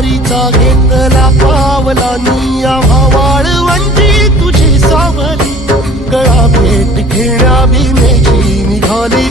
वारीचा घेतला पावलांनी आम्हा वाळवंटी तुझी सावली, गळा भेट घेण्या भीमेची निघाली